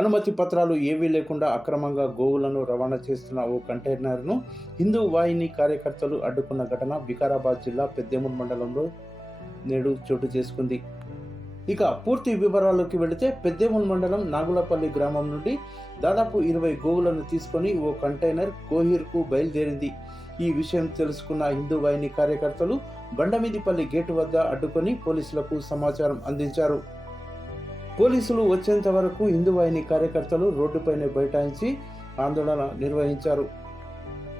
అనుమతి పత్రాలు ఏవీ లేకుండా అక్రమంగా గోవులను రవాణా చేస్తున్న ఓ కంటైనర్ను హిందూ వాహిని కార్యకర్తలు అడ్డుకున్న ఘటన వికారాబాద్ జిల్లా పెద్దేముల్ మండలంలో నేడు చోటు చేసుకుంది. ఇక పూర్తి వివరాల్లోకి వెళితే పెద్దేముల్ మండలం నాగులపల్లి గ్రామం నుండి దాదాపు 20 గోవులను తీసుకొని ఓ కంటైనర్ కోహీర్కు బయలుదేరింది. ఈ విషయం తెలుసుకున్న హిందూ వాహిని కార్యకర్తలు బండమీదిపల్లి గేటు వద్ద అడ్డుకొని పోలీసులకు సమాచారం అందించారు. పోలీసులు వచ్చేంత వరకు హిందూ వాహిని కార్యకర్తలు రోడ్డుపైనే బైఠాయించి ఆందోళన నిర్వహించారు.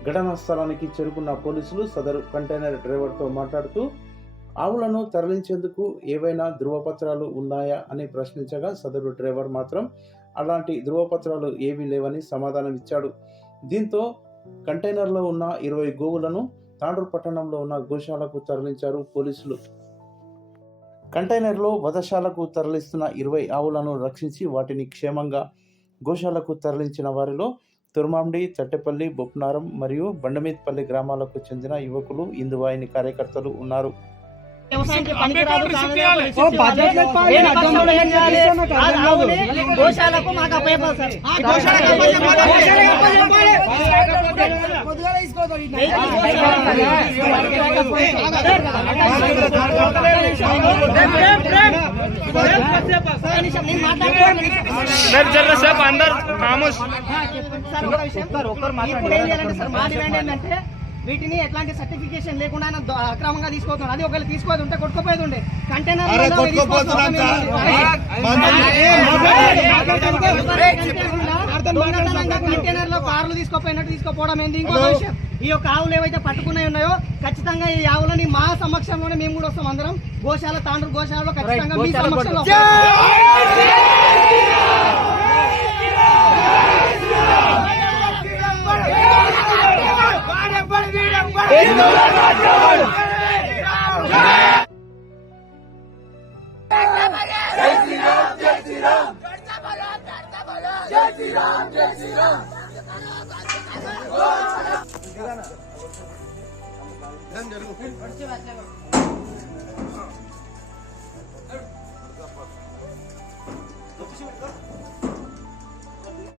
ఘటనా స్థలానికి చేరుకున్న పోలీసులు సదరు కంటైనర్ డ్రైవర్తో మాట్లాడుతూ ఆవులను తరలించేందుకు ఏవైనా ధృవపత్రాలు ఉన్నాయా అని ప్రశ్నించగా సదరు డ్రైవర్ మాత్రం అలాంటి ధృవపత్రాలు ఏవీ లేవని సమాధానం ఇచ్చాడు. దీంతో కంటైనర్లో ఉన్న 20 గోవులను తాండూరు పట్టణంలో ఉన్న గోశాలకు తరలించారు పోలీసులు. కంటైనర్లో వధశాలకు తరలిస్తున్న 20 ఆవులను రక్షించి వాటిని క్షేమంగా గోశాలకు తరలించిన వారిలో తుర్మాండి, తట్టెపల్లి, బొప్నారం మరియు బండమీద్పల్లి గ్రామాలకు చెందిన యువకులు హిందూ వాహిని కార్యకర్తలు ఉన్నారు. వీటిని ఎట్లాంటి సర్టిఫికేషన్ లేకుండా అక్రమంగా తీసుకోవచ్చు. అది ఒకవేళ తీసుకోవద్దు ఉంటే కొట్టుకోపోయేది ఉండే కంటైనర్ కంటైనర్ లో కార్లు తీసుకోపోయినట్టు తీసుకోపోవడం ఏంటి. ఇంకో విషయం, ఈ యొక్క ఆవులు ఏవైతే పట్టుకున్నాయి ఉన్నాయో ఖచ్చితంగా ఈ ఆవులని మా సమక్షంలోనే మేము కూడా వస్తాం. అందరం గోశాల తాండూరు గోశాలలో ఖచ్చితంగా మీ సమక్షంలో జై శ్రీరామ్